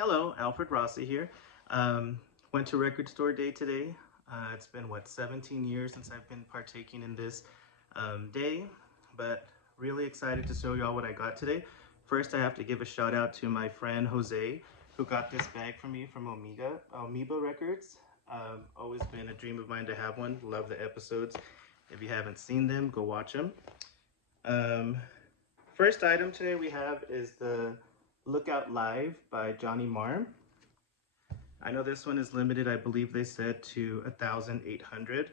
Hello, Alfred Rossi here. Um, Went to record store day today. It's been, 17 years since I've been partaking in this day, but really excited to show y'all what I got today. First, I have to give a shout out to my friend Jose, who got this bag for me from Amoeba Records. Always been a dream of mine to have one. Love the episodes. If you haven't seen them, go watch them. Um, First item today we have is the Lookout Live by Johnny Marr. I know this one is limited, I believe they said to 1,800.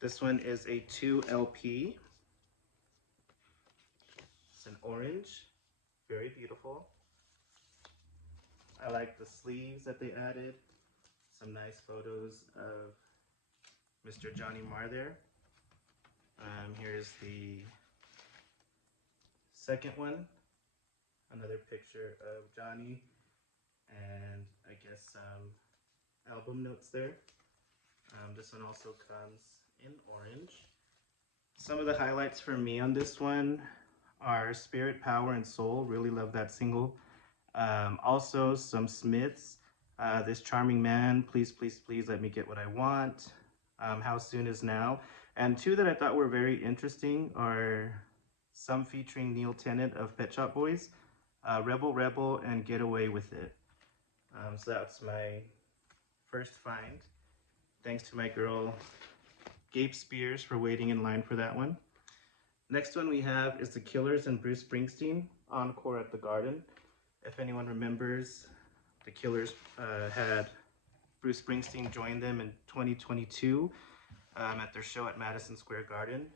This one is a 2 LP. It's an orange, very beautiful. I like the sleeves that they added. Some nice photos of Mr. Johnny Marr there. Here's the second one. Another picture of Johnny and I guess some album notes there. This one also comes in orange. Some of the highlights for me on this one are Spirit, Power, and Soul. Really love that single. Also some Smiths. This Charming Man, Please, Please, Please Let Me Get What I Want. How Soon Is Now. And two that I thought were very interesting are some featuring Neil Tennant of Pet Shop Boys, Rebel Rebel, and Get Away With It. So that's my first find. Thanks to my girl Gabe Spears for waiting in line for that one. Next one we have is The Killers and Bruce Springsteen, Encore at the Garden. If anyone remembers, The Killers had Bruce Springsteen join them in 2022 at their show at Madison Square Garden.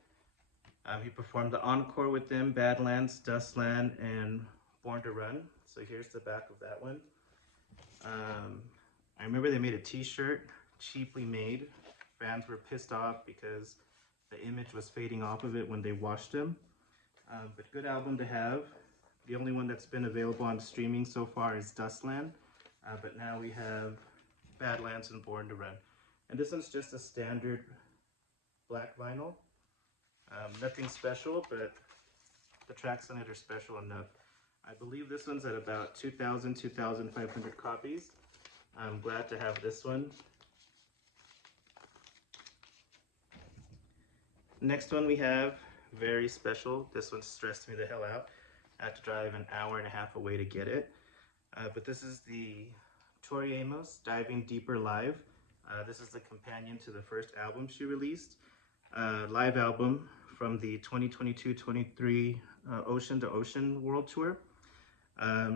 He performed the encore with them, Badlands, Dustland, and Born to Run. So here's the back of that one. I remember they made a t-shirt, cheaply made. Fans were pissed off because the image was fading off of it when they washed them. But good album to have. The only one that's been available on streaming so far is Dustland. But now we have Badlands and Born to Run. And this one's just a standard black vinyl. Nothing special, but the tracks on it are special enough. I believe this one's at about 2,000, 2,500 copies. I'm glad to have this one. Next one we have, very special. This one stressed me the hell out. I had to drive an hour and a half away to get it. But this is the Tori Amos, Diving Deeper Live. This is the companion to the first album she released. Live album from the 2022-23 Ocean to Ocean World Tour.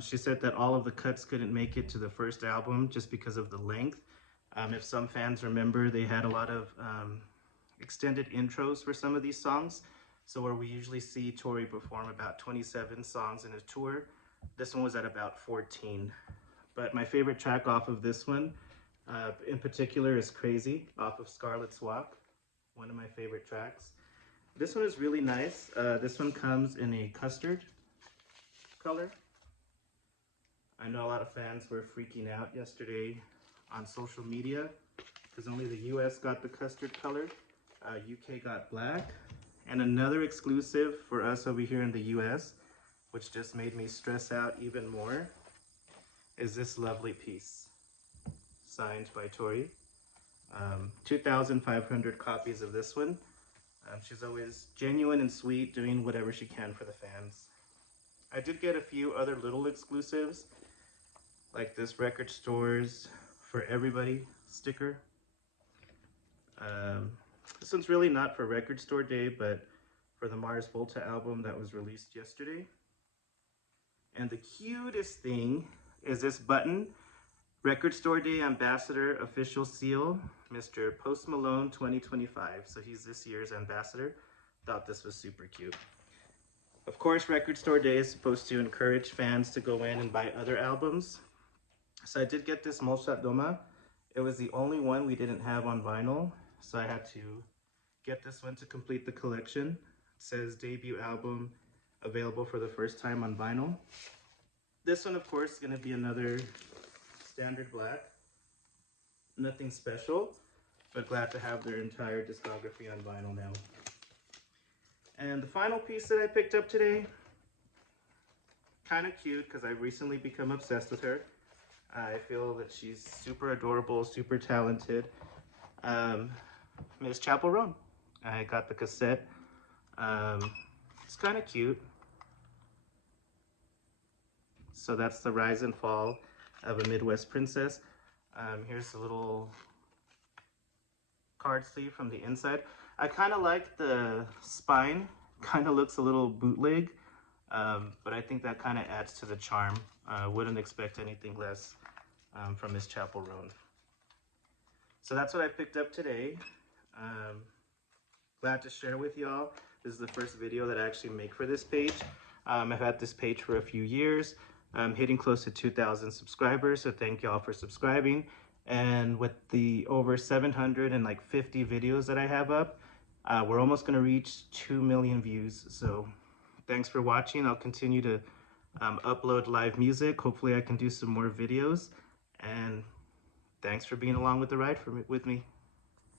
She said that all of the cuts couldn't make it to the first album just because of the length. If some fans remember, they had a lot of extended intros for some of these songs. So where we usually see Tori perform about 27 songs in a tour, this one was at about 14. But my favorite track off of this one, in particular, is Crazy, off of Scarlet's Walk. One of my favorite tracks. This one is really nice. This one comes in a custard color. I know a lot of fans were freaking out yesterday on social media because only the US got the custard color. UK got black. And another exclusive for us over here in the US, which just made me stress out even more, is this lovely piece signed by Tori. 2,500 copies of this one. She's always genuine and sweet, doing whatever she can for the fans. I did get a few other little exclusives, like this Record Stores for Everybody sticker. This one's really not for Record Store Day, but for the Mars Volta album that was released yesterday. And the cutest thing is this button, Record Store Day Ambassador Official Seal, Mr. Post Malone 2025. So he's this year's ambassador. Thought this was super cute. Of course, Record Store Day is supposed to encourage fans to go in and buy other albums. So I did get this Molshat Doma. It was the only one we didn't have on vinyl. So I had to get this one to complete the collection. It says debut album available for the first time on vinyl. This one, of course, is going to be another standard black. Nothing special, but glad to have their entire discography on vinyl now. And the final piece that I picked up today, kind of cute because I've recently become obsessed with her. I feel that she's super adorable, super talented. Miss Chapel Roan. I got the cassette. It's kind of cute. So that's the rise and fall of a Midwest princess. Here's a little card sleeve from the inside. I kind of like the spine. Kind of looks a little bootleg, but I think that kind of adds to the charm. Wouldn't expect anything less from Miss Chapel Roan. So that's what I picked up today. Glad to share with y'all. This is the first video that I actually make for this page. I've had this page for a few years. I'm hitting close to 2,000 subscribers, so thank y'all for subscribing. And with the over 750 videos that I have up, we're almost gonna reach 2 million views. So thanks for watching. I'll continue to upload live music. Hopefully I can do some more videos. And thanks for being along with the ride with me.